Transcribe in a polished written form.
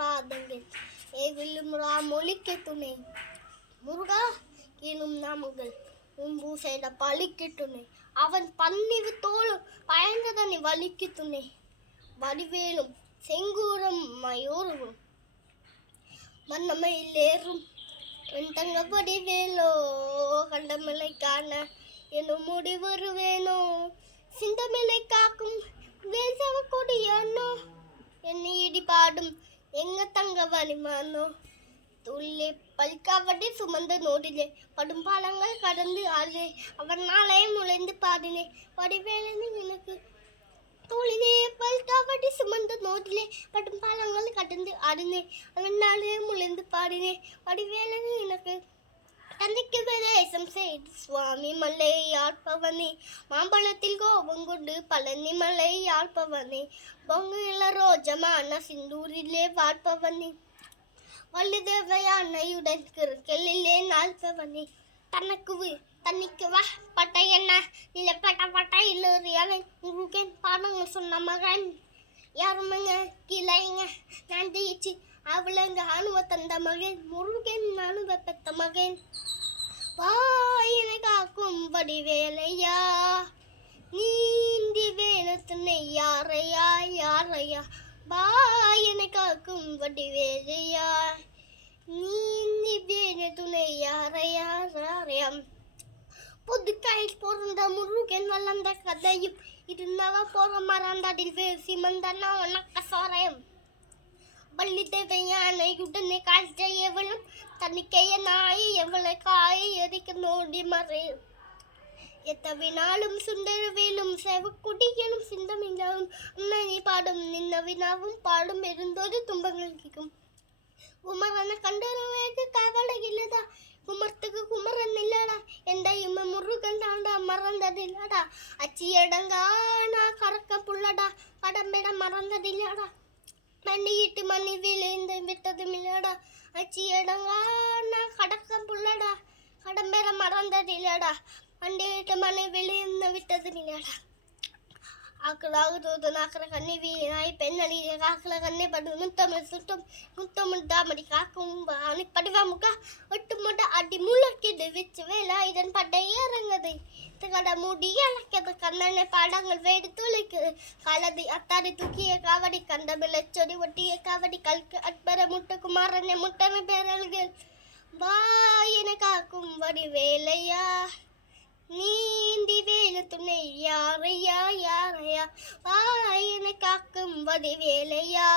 பாதங்கள் ஏவிலும் ராமொழிக்கு துணை முருகா எனும் நாமங்கள் உம்பூசைட பழிக்கு துணை அவன் பன்னிவு தோளும் பயந்ததனை வலிக்கு துணை வடிவேலும் செங்கூரம் மயூரும் மன்னமையில் ஏறும் என் தங்க வடிவேலோ கண்டமில்லை காண எனும் முடி வருவேனோ சிந்தமில்லை காக்கும் வேசவ கொடியானோ என்னை இடி பாடும் எங்க தங்க வலிமானோ துள்ளே பல்காவடி சுமந்த நோடிலே படும் பாலங்கள் கடந்து ஆடுதே அவன் நாளே முளைந்து பாடினே வடிவேலனு எனக்கு தோளிலே பல்காவடி சுமந்த நோடிலே படும் பாலங்கள் கடந்து ஆடினே அவன் நாளே முளைந்து பாடினே வடிவேலனு எனக்கு தந்தைக்கு பிரதேசம் செய்து சுவாமி மலை யாழ்ப்பவனே மாம்பழத்தில் கோபம் கொண்டு பழனி மலை யாழ்ப்பவனே பொங்குல ரோஜமான சிந்தூரிலே வாழ்ப்பவனே வள்ளிதேவையானையுடன் கிருக்கலிலே நாழ்ப்பவனே தன்னைக்கு வா பட்டை என்ன இல்லை பட்ட இல்லறியாவன் முருகன் பாடங்கள் சொன்ன மகன் யாருமங்க கிளைங்க நான் ஜெயிச்சு அவளங்க அணுவ தந்த மகன் முருகன் அணுவ பெத்த மகன் வாயினை காக்கும் வடிவேலையா நீந்தி வேணு துணை யாரையா யாரையா வாயினை காக்கும் வடிவேலையா நீந்தி வேணு துணை யாரையா யாரையா புதுக்காயில் பிறந்த முருகன் வளர்ந்த கதையும் இருந்தவ போற மறந்தடில் வேசி மந்தனா உனக்க சோரையும் பள்ளி தேவையான உடனே காய்ச்ச எவளும் தன்னிக்கைய நாய் எவளை காயை எரிக்க நோடி மறையும் எத்தவினாலும் சுண்டரவேலும் செவக்குடியனும் சிந்தமில்லாவும் உன்னை பாடும் நின்னவினாவும் பாடும் இருந்தோடு துன்பங்கள் கேட்கும் குமரனை கண்டவனுக்கு கவலை இல்லதா குமரத்துக்கு குமரன் இல்லடா எந்த இம்ம முருகன் தாண்டா மறந்ததில்லடா அச்சி இடங்கா நான் கறக்க புள்ளடா கடம்பிட மறந்ததில்லடா மண்டியிட்டு மணி விளைந்து விட்டதும் இல்லடா அச்சி இடங்கா நான் கடக்க புள்ளடா கடம்பெற மறந்ததில்லடா மண்டியிட்டு மணி விளைந்து விட்டதும் இல்லடா ஆக்களாக தோது நாக்கிற கண்ணி வீணாய் பெண்ணடி காக்கல கண்ணை படு முத்தமிழ் சுட்டும் முத்தமிழ் தாமடி காக்கும் அணி படிவா முக்கா ஒட்டு மொட்டை அடி முள்ளக்கிடு வச்சு வேலை இதன் பட்டை இறங்குது கடை முடி அழைக்கிறது கண்ணனை பாடங்கள் வேடி துளைக்குது கலதி அத்தாடி தூக்கிய காவடி கண்டமில்லை சொடி ஒட்டிய காவடி கல்கு அட்பர முட்டை குமாரனை முட்டமை பேரல்கள் வாயினை காக்கும் வடி வேலையா நீந்தி வேலு துணை யாரையா யாரையா வாயினை காக்கும் வடி வேலையா